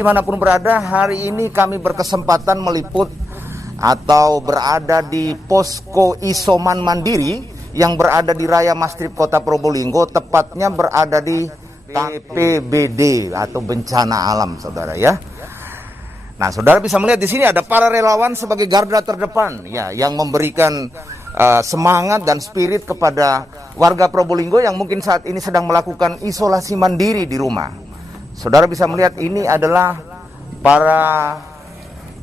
dimanapun berada, hari ini kami berkesempatan meliput atau berada di posko isoman mandiri yang berada di Raya Mastrip Kota Probolinggo, tepatnya berada di BPBD atau bencana alam, saudara ya. Nah, saudara bisa melihat di sini ada para relawan sebagai garda terdepan ya, yang memberikan semangat dan spirit kepada warga Probolinggo yang mungkin saat ini sedang melakukan isolasi mandiri di rumah. Saudara bisa melihat ini adalah para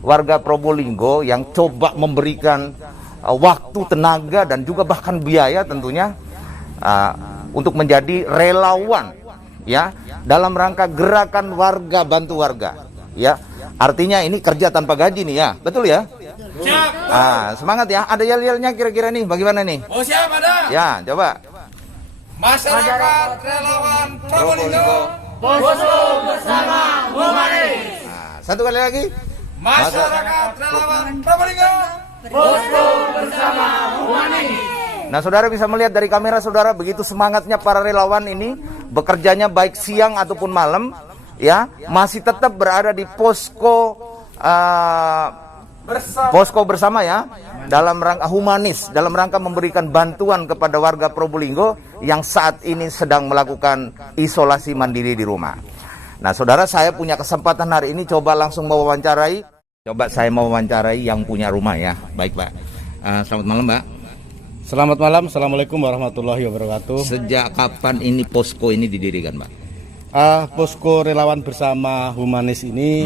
warga Probolinggo yang coba memberikan waktu, tenaga, dan juga bahkan biaya tentunya untuk menjadi relawan ya, dalam rangka gerakan warga bantu warga ya. Artinya ini kerja tanpa gaji nih ya, betul ya? Siap. Semangat ya. Ada yel-yelnya kira-kira nih, bagaimana nih? Oh siap, ada. Ya, coba. Masyarakat relawan Probolinggo, posko bersama humanis. Satu kali lagi. Masyarakat relawan Probolinggo, posko bersama humanis. Nah, saudara bisa melihat dari kamera saudara, begitu semangatnya para relawan ini, bekerjanya baik siang ataupun malam ya, masih tetap berada di posko bersama ya, dalam rangka humanis, dalam rangka memberikan bantuan kepada warga Probolinggo yang saat ini sedang melakukan isolasi mandiri di rumah. Nah, saudara, saya punya kesempatan hari ini coba langsung mewawancarai, yang punya rumah ya. Baik, Pak. Selamat malam, Pak. Selamat malam, assalamualaikum warahmatullahi wabarakatuh. Sejak kapan ini posko ini didirikan, Pak? Posko relawan bersama humanis ini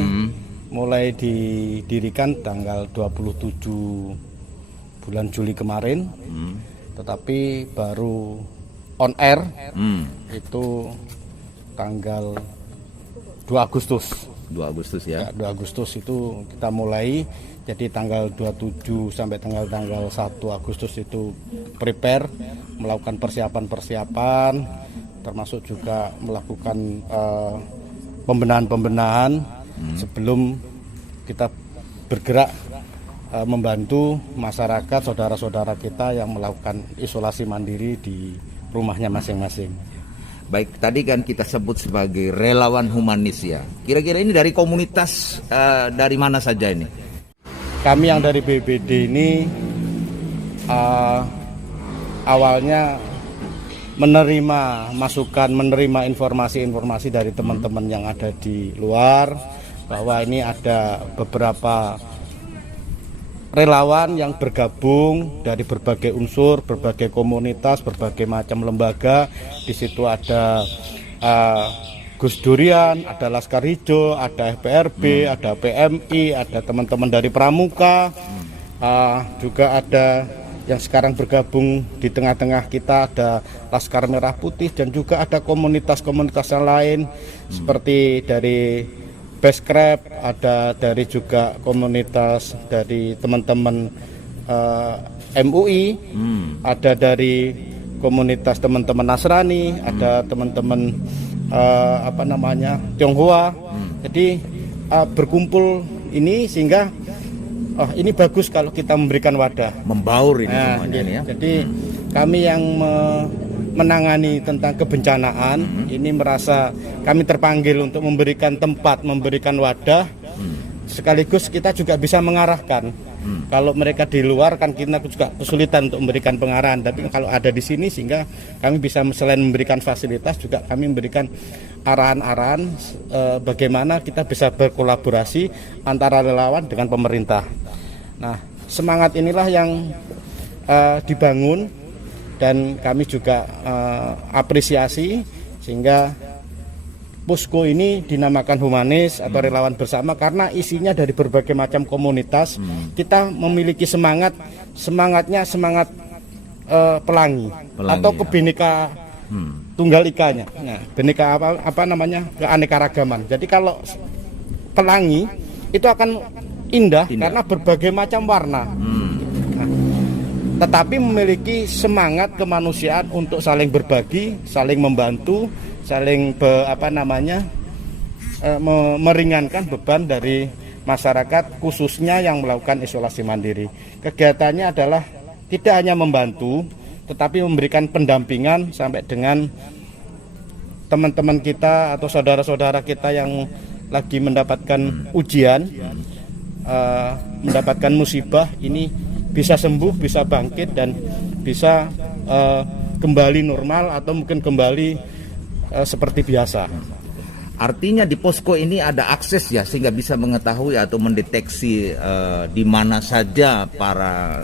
mulai didirikan tanggal 27 bulan Juli kemarin, tetapi baru on air itu tanggal 2 Agustus. 2 Agustus ya? 2 Agustus itu kita mulai, jadi tanggal 27 sampai tanggal 1 Agustus itu prepare, melakukan persiapan, termasuk juga melakukan pembenahan sebelum kita bergerak membantu masyarakat, saudara-saudara kita yang melakukan isolasi mandiri di rumahnya masing-masing. Baik, tadi kan kita sebut sebagai relawan humanis ya. Kira-kira ini dari komunitas dari mana saja ini? Kami yang dari BPBD ini awalnya menerima masukan, menerima informasi-informasi dari teman-teman yang ada di luar, bahwa ini ada beberapa relawan yang bergabung dari berbagai unsur, berbagai komunitas, berbagai macam lembaga. Di situ ada Gus Durian, ada Laskar Hijau, ada FPRB, ada PMI, ada teman-teman dari Pramuka, juga ada yang sekarang bergabung di tengah-tengah kita, ada Laskar Merah Putih, dan juga ada komunitas-komunitas yang lain seperti dari Basecraft, ada dari juga komunitas dari teman-teman MUI, ada dari komunitas teman-teman Nasrani, ada teman-teman Tionghoa. Jadi berkumpul ini sehingga ini bagus kalau kita memberikan wadah, membaur ini semuanya ya. Jadi kami yang menangani tentang kebencanaan ini merasa kami terpanggil untuk memberikan tempat, memberikan wadah, sekaligus kita juga bisa mengarahkan. Kalau mereka di luar kan kita juga kesulitan untuk memberikan pengarahan, tapi kalau ada di sini sehingga kami bisa selain memberikan fasilitas juga kami memberikan arahan-arahan bagaimana kita bisa berkolaborasi antara relawan dengan pemerintah. Nah, semangat inilah yang dibangun, dan kami juga apresiasi sehingga posko ini dinamakan humanis atau relawan bersama karena isinya dari berbagai macam komunitas. Kita memiliki semangatnya semangat pelangi atau kebineka tunggal ikanya. Nah, bineka keanekaragaman. Jadi kalau pelangi itu akan indah karena berbagai macam warna. Tetapi memiliki semangat kemanusiaan untuk saling berbagi, saling membantu, saling meringankan beban dari masyarakat, khususnya yang melakukan isolasi mandiri. Kegiatannya adalah tidak hanya membantu, tetapi memberikan pendampingan sampai dengan teman-teman kita atau saudara-saudara kita yang lagi mendapatkan ujian, mendapatkan musibah, ini bisa sembuh, bisa bangkit dan bisa kembali normal atau mungkin kembali seperti biasa. Artinya di posko ini ada akses ya, sehingga bisa mengetahui atau mendeteksi di mana saja para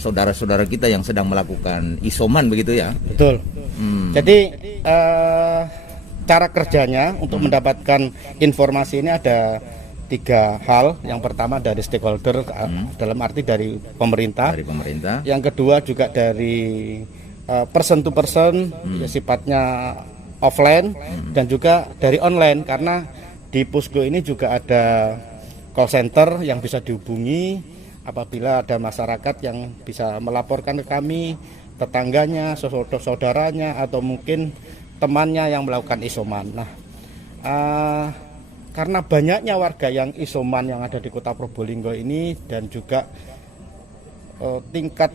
saudara-saudara kita yang sedang melakukan isoman, begitu ya? Betul. Jadi cara kerjanya untuk mendapatkan informasi ini ada 3 hal. Yang pertama dari stakeholder, dalam arti dari pemerintah. Dari pemerintah. Yang kedua juga dari person to person, ya, sifatnya offline, dan juga dari online, karena di posko ini juga ada call center yang bisa dihubungi apabila ada masyarakat yang bisa melaporkan ke kami, tetangganya, saudaranya, atau mungkin temannya yang melakukan isoman. Nah, karena banyaknya warga yang isoman yang ada di Kota Probolinggo ini, dan juga tingkat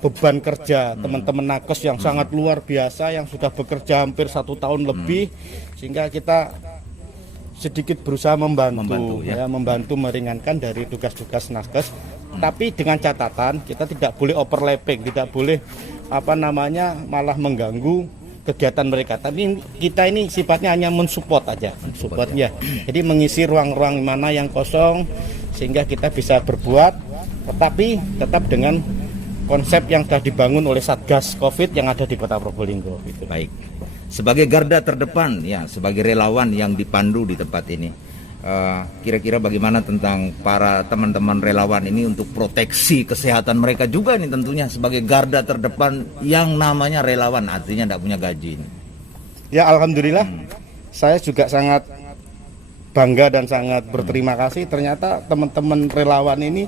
beban kerja teman-teman nakes yang sangat luar biasa, yang sudah bekerja hampir 1 tahun lebih, sehingga kita sedikit berusaha membantu meringankan dari tugas-tugas nakes, tapi dengan catatan kita tidak boleh overlapping, tidak boleh malah mengganggu kegiatan mereka. Tapi kita ini sifatnya hanya mensupport aja, supportnya. Jadi mengisi ruang-ruang mana yang kosong sehingga kita bisa berbuat, tetapi tetap dengan konsep yang sudah dibangun oleh Satgas Covid yang ada di Kota Probolinggo. Gitu. Baik. Sebagai garda terdepan ya, sebagai relawan yang dipandu di tempat ini, kira-kira bagaimana tentang para teman-teman relawan ini untuk proteksi kesehatan mereka juga ini, tentunya sebagai garda terdepan yang namanya relawan, artinya tidak punya gaji ini. Ya, alhamdulillah, saya juga sangat bangga dan sangat berterima kasih. Ternyata teman-teman relawan ini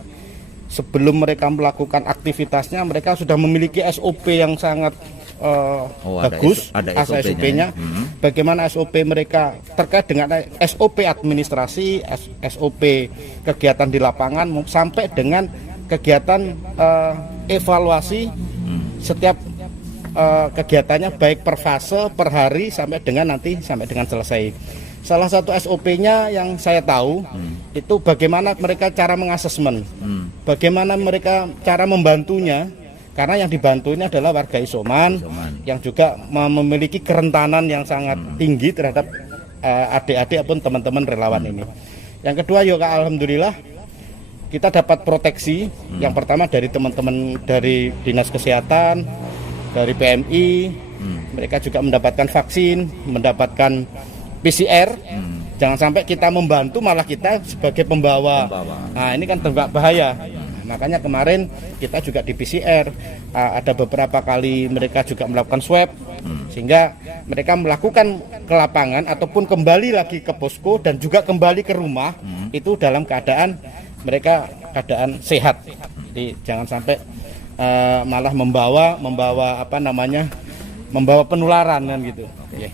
sebelum mereka melakukan aktivitasnya, mereka sudah memiliki SOP yang sangat bagus. Ada SOP-nya. Bagaimana SOP mereka terkait dengan SOP administrasi, SOP kegiatan di lapangan, sampai dengan kegiatan evaluasi setiap kegiatannya, baik per fase, per hari, sampai dengan selesai. Salah satu SOP-nya yang saya tahu itu bagaimana mereka cara mengasesmen, bagaimana mereka cara membantunya, karena yang dibantu ini adalah warga isoman yang juga memiliki kerentanan yang sangat tinggi terhadap adik-adik ataupun teman-teman relawan ini. Yang kedua juga alhamdulillah kita dapat proteksi. Yang pertama dari teman-teman dari Dinas Kesehatan, dari PMI, mereka juga mendapatkan vaksin, mendapatkan PCR. Jangan sampai kita membantu malah kita sebagai pembawa. Nah, ini kan bahaya. Makanya kemarin kita juga di PCR, ada beberapa kali mereka juga melakukan swab, sehingga mereka melakukan ke lapangan ataupun kembali lagi ke posko dan juga kembali ke rumah itu dalam keadaan mereka sehat. Jadi jangan sampai malah membawa penularan kan gitu. Oke,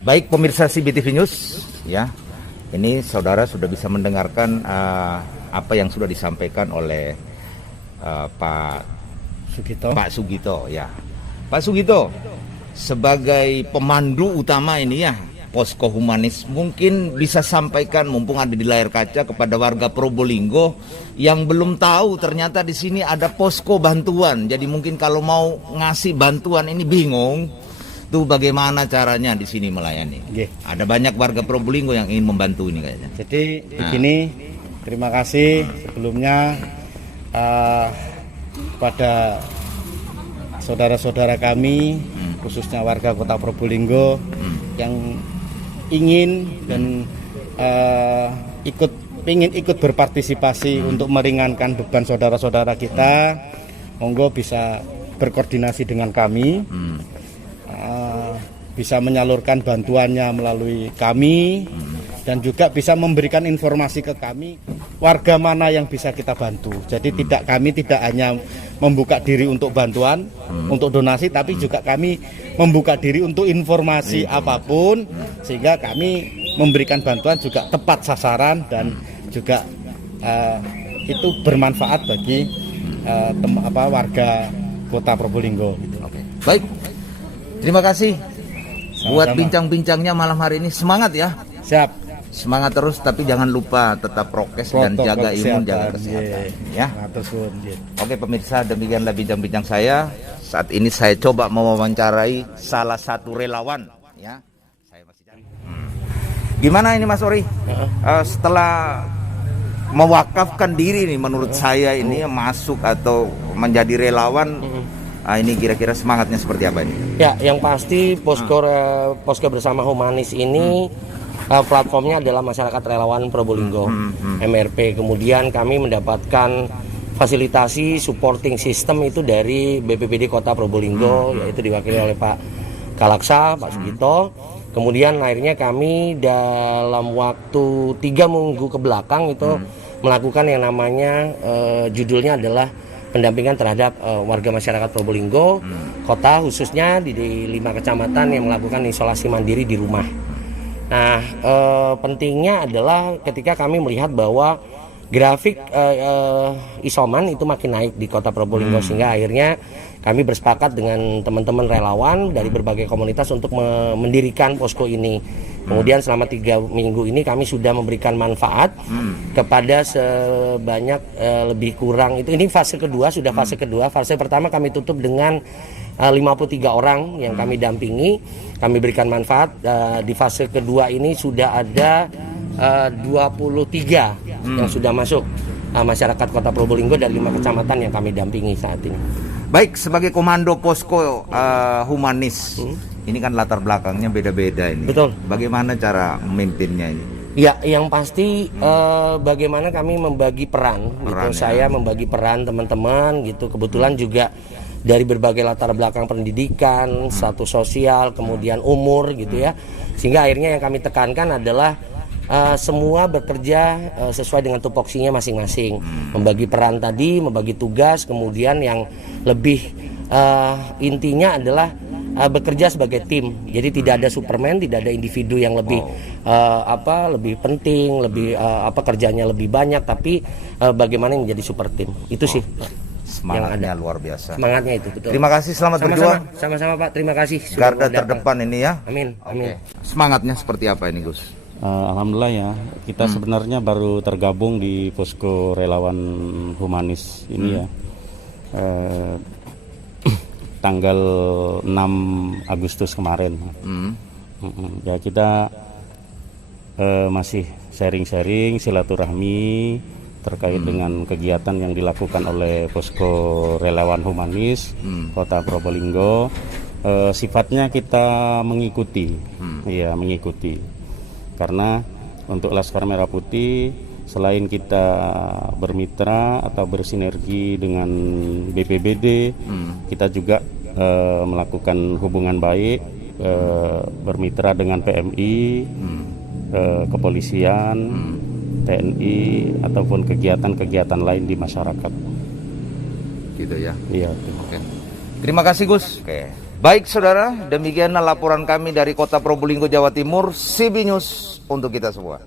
baik pemirsa CBTV News ya, ini saudara sudah bisa mendengarkan apa yang sudah disampaikan oleh Pak Sugito ya. Pak Sugito sebagai pemandu utama ini ya posko humanis, mungkin bisa sampaikan mumpung ada di layar kaca kepada warga Probolinggo yang belum tahu ternyata di sini ada posko bantuan. Jadi mungkin kalau mau ngasih bantuan ini bingung. Itu bagaimana caranya di sini melayani? Ada banyak warga Probolinggo yang ingin membantu ini kayaknya. Jadi begini, terima kasih sebelumnya pada saudara-saudara kami, khususnya warga Kota Probolinggo yang ingin dan ingin ikut berpartisipasi untuk meringankan beban saudara-saudara kita. Monggo bisa berkoordinasi dengan kami. Bisa menyalurkan bantuannya melalui kami, dan juga bisa memberikan informasi ke kami warga mana yang bisa kita bantu. Jadi kami tidak hanya membuka diri untuk bantuan, untuk donasi, tapi juga kami membuka diri untuk informasi apapun, sehingga kami memberikan bantuan juga tepat sasaran dan juga itu bermanfaat bagi warga Kota Probolinggo. Oke. Baik, terima kasih buat bincang-bincangnya malam hari ini. Semangat ya. Siap. Semangat terus, tapi jangan lupa tetap prokes dan Protokol jaga imun, kesehatan, jaga kesehatan. iya. Ya. Matur suwun, nggih. Oke pemirsa, demikianlah bincang-bincang saya. Saat ini saya coba mewawancarai salah satu relawan. Ya, saya masih cari. Gimana ini Mas Ori? Setelah mewakafkan diri nih, menurut saya ini masuk atau menjadi relawan, ini kira-kira semangatnya seperti apa ini? Ya, yang pasti Posko Bersama Humanis ini platformnya adalah Masyarakat Relawan Probolinggo, MRP. Kemudian kami mendapatkan fasilitasi supporting system itu dari BPBD Kota Probolinggo, yaitu diwakili oleh Pak Kalaksa, Pak Sugito. Kemudian akhirnya kami dalam waktu 3 minggu ke belakang itu melakukan yang namanya judulnya adalah pendampingan terhadap warga masyarakat Probolinggo Kota, khususnya di 5 kecamatan yang melakukan isolasi mandiri di rumah. Nah, pentingnya adalah ketika kami melihat bahwa grafik isoman itu makin naik di Kota Probolinggo, sehingga akhirnya kami bersepakat dengan teman-teman relawan dari berbagai komunitas untuk mendirikan posko ini. Kemudian selama 3 minggu ini kami sudah memberikan manfaat kepada sebanyak lebih kurang itu. Ini fase kedua, sudah fase kedua. Fase pertama kami tutup dengan 53 orang yang kami dampingi, kami berikan manfaat. Di fase kedua ini sudah ada 23 yang sudah masuk masyarakat Kota Probolinggo dari 5 kecamatan yang kami dampingi saat ini. Baik, sebagai komando posko humanis, ini kan latar belakangnya beda-beda ini. Betul. Bagaimana cara memimpinnya ini? Ya, yang pasti bagaimana kami membagi peran gitu. Saya membagi peran teman-teman gitu. Kebetulan juga dari berbagai latar belakang pendidikan, status sosial, kemudian umur gitu ya. Sehingga akhirnya yang kami tekankan adalah semua bekerja sesuai dengan tupoksinya masing-masing. Membagi peran tadi, membagi tugas, kemudian yang lebih intinya adalah bekerja sebagai tim. Jadi tidak ada Superman, tidak ada individu yang lebih lebih penting, lebih kerjanya lebih banyak, tapi bagaimana yang menjadi super tim. Itu sih. Semangatnya luar biasa. Semangatnya itu, betul. Terima kasih, selamat berjuang. Sama-sama Pak, terima kasih. Garda terdepan ini ya. Amin, amin. Semangatnya seperti apa ini Gus? Alhamdulillah ya, kita sebenarnya baru tergabung di posko relawan humanis ini ya. Tanggal 6 Agustus kemarin. Ya kita masih sharing-sharing silaturahmi terkait dengan kegiatan yang dilakukan oleh posko relawan humanis Kota Probolinggo. Sifatnya kita mengikuti, ya mengikuti. Karena untuk Laskar Merah Putih, selain kita bermitra atau bersinergi dengan BPBD, kita juga melakukan hubungan baik, bermitra dengan PMI, kepolisian, TNI, ataupun kegiatan-kegiatan lain di masyarakat. Gitu ya. Iya. Oke. Terima kasih Gus. Oke. Baik saudara, demikianlah laporan kami dari Kota Probolinggo, Jawa Timur, CB News untuk kita semua.